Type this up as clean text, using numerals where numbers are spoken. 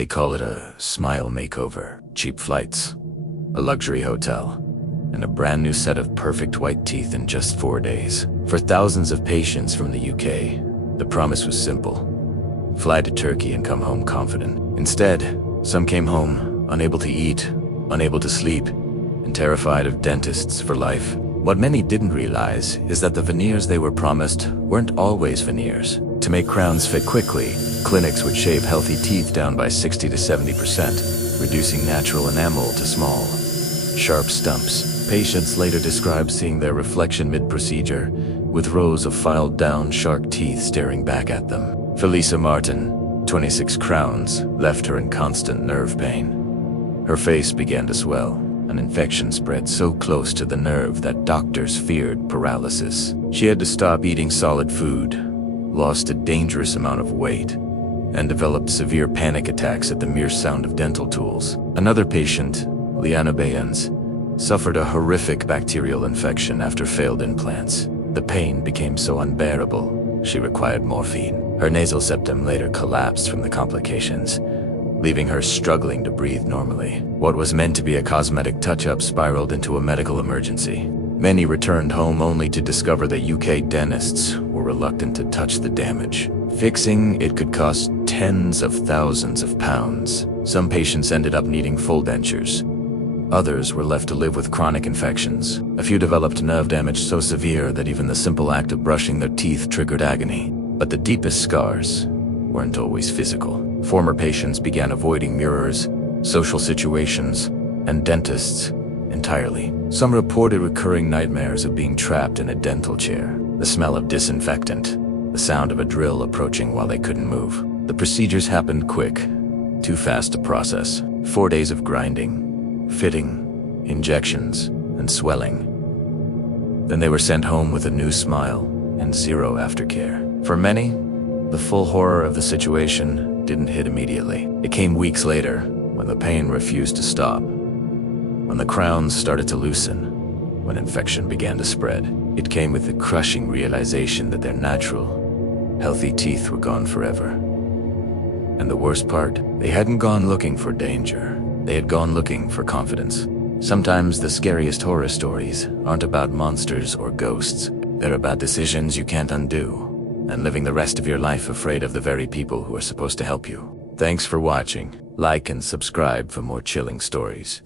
They call it a smile makeover, cheap flights, a luxury hotel, and a brand new set of perfect white teeth in just 4 days. For thousands of patients from the UK, the promise was simple. Fly to Turkey and come home confident. Instead, some came home unable to eat, unable to sleep, and terrified of dentists for life. What many didn't realize is that the veneers they were promised weren't always veneers. To make crowns fit quickly, clinics would shave healthy teeth down by 60 to 70%, reducing natural enamel to small, sharp stumps. Patients later described seeing their reflection mid-procedure, with rows of filed-down shark teeth staring back at them. Felisa Martin, 26 crowns, left her in constant nerve pain. Her face began to swell. An infection spread so close to the nerve that doctors feared paralysis. She had to stop eating solid food, lost a dangerous amount of weight, and developed severe panic attacks at the mere sound of dental tools. Another patient, Liana Bayens, suffered a horrific bacterial infection after failed implants. The pain became so unbearable, she required morphine. Her nasal septum later collapsed from the complications, leaving her struggling to breathe normally. What was meant to be a cosmetic touch-up spiraled into a medical emergency. Many returned home only to discover that UK dentists were reluctant to touch the damage. Fixing it could cost tens of thousands of pounds. Some patients ended up needing full dentures. Others were left to live with chronic infections. A few developed nerve damage so severe that even the simple act of brushing their teeth triggered agony. But the deepest scars weren't always physical. Former patients began avoiding mirrors, social situations, and dentists entirely. Some reported recurring nightmares of being trapped in a dental chair, the smell of disinfectant, the sound of a drill approaching while they couldn't move. The procedures happened quick, too fast to process. 4 days of grinding, fitting, injections, and swelling. Then they were sent home with a new smile and zero aftercare. For many, the full horror of the situation didn't hit immediately. It came weeks later, when the pain refused to stop, when the crowns started to loosen, when infection began to spread. It came with the crushing realization that their natural, healthy teeth were gone forever. And the worst part, they hadn't gone looking for danger. They had gone looking for confidence. Sometimes the scariest horror stories aren't about monsters or ghosts. They're about decisions you can't undo, and living the rest of your life afraid of the very people who are supposed to help you. Thanks for watching. Like and subscribe for more chilling stories.